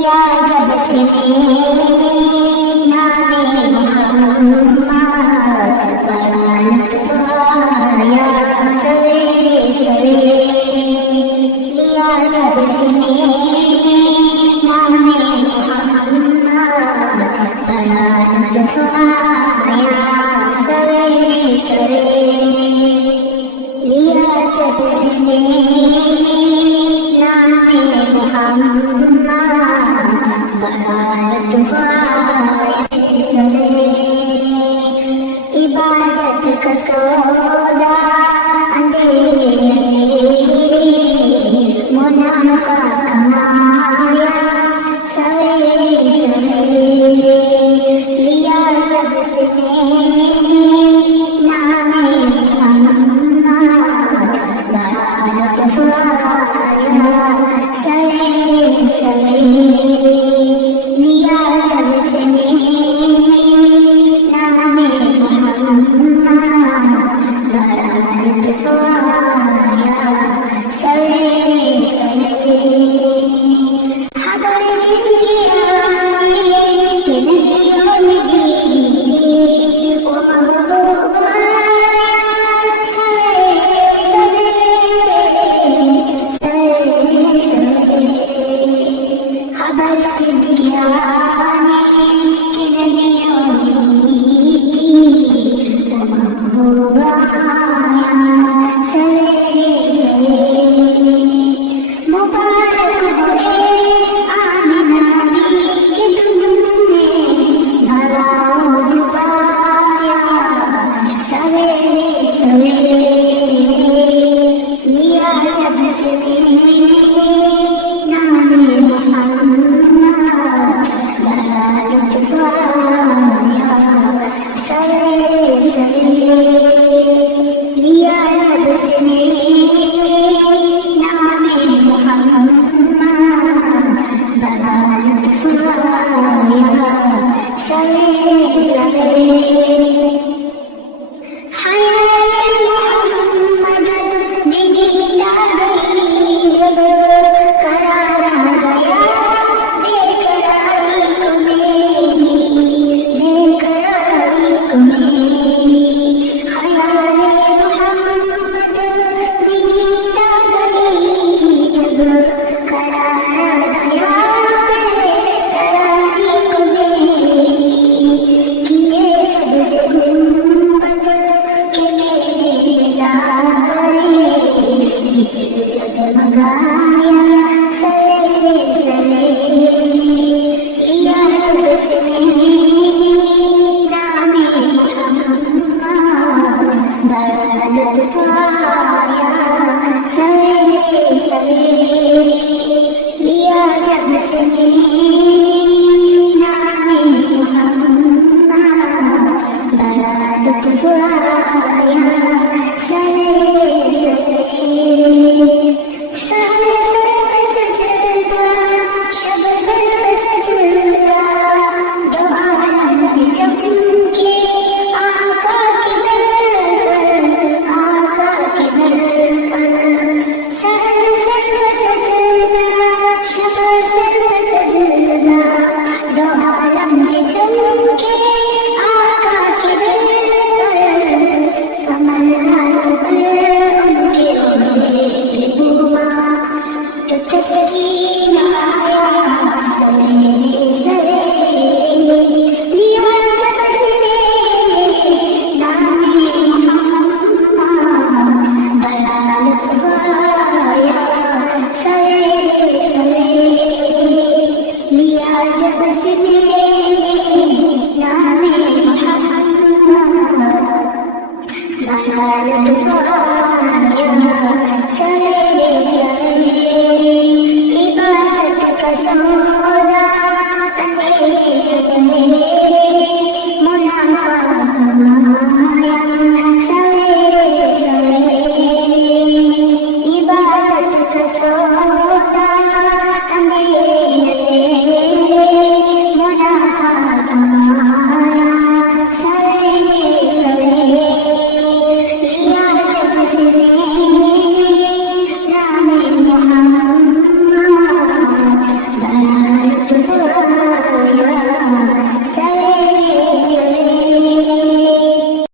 लिया जब से नामे मोहम्मद बड़ा लुत्फ आया सवेरे सवेरे। लिया जब से नामे मोहम्मद बड़ा लुत्फ आया सवेरे सवेरे। लिया जब से नामे मोहम्मद बड़ा लुत्फ आया सवेरे। इबादत का सौदा अंधेरे मुनाफा कमाया सवेरे सवेरे। लिया जब से नामे मोहम्मद बड़ा लुत्फ आया सवेरे सवेरे। लिया जब से नामे मोहम्मद बड़ा लुत्फ आया सवेरे सवेरे। खबर जिनकी आए कि नदियों में गिरी वो महबूब आया सवेरे सवेरे सवेरे सवेरे। खबर जिनकी आए कि नदियों में गिरी वो महबूब आया सवेरे सवेरे। मुबारक हो आमिना की तुमने भला जुबाया सवेरे सवेरे। लिया जब से नामे मोहम्मद बड़ा लुत्फ आया सवेरे सवेरे। लिया जब से नामे मोहम्मद बड़ा लुत्फ आया सवेरे सवेरे। हयात मोहम्मद में गिरा गई जब करारा गया बेकरारी को मेरी बेकरारी को मेरी। हयात मोहम्मद में गिरा गई जब करारा गया बेकरारी को मेरी। किए सबसे गुंबद के मेरे नज़ारे दिल जगमगाया सवेरे सवेरे। लिया जब से नामे मोहम्मद बड़ा लुत्फ आया सवेरे सवेरे। लिया जब से नामे मोहम्मद बड़ा लुत्फ आया सवेरे सवेरे। सर सजदा शब सर सजदा दो आलम में चमके आका के दर पर आका के दर पर। सर सजदा शब सर सजदा दो आलम में चमके आका के दर पर। कमर हाथ पर उनके रोज़े बुआ तो तस्कीन आया सवेरे सवेरे। लिया जब से नामे मोहम्मद बड़ा लुत्फ आया सवेरे सवेरे। लिया जब से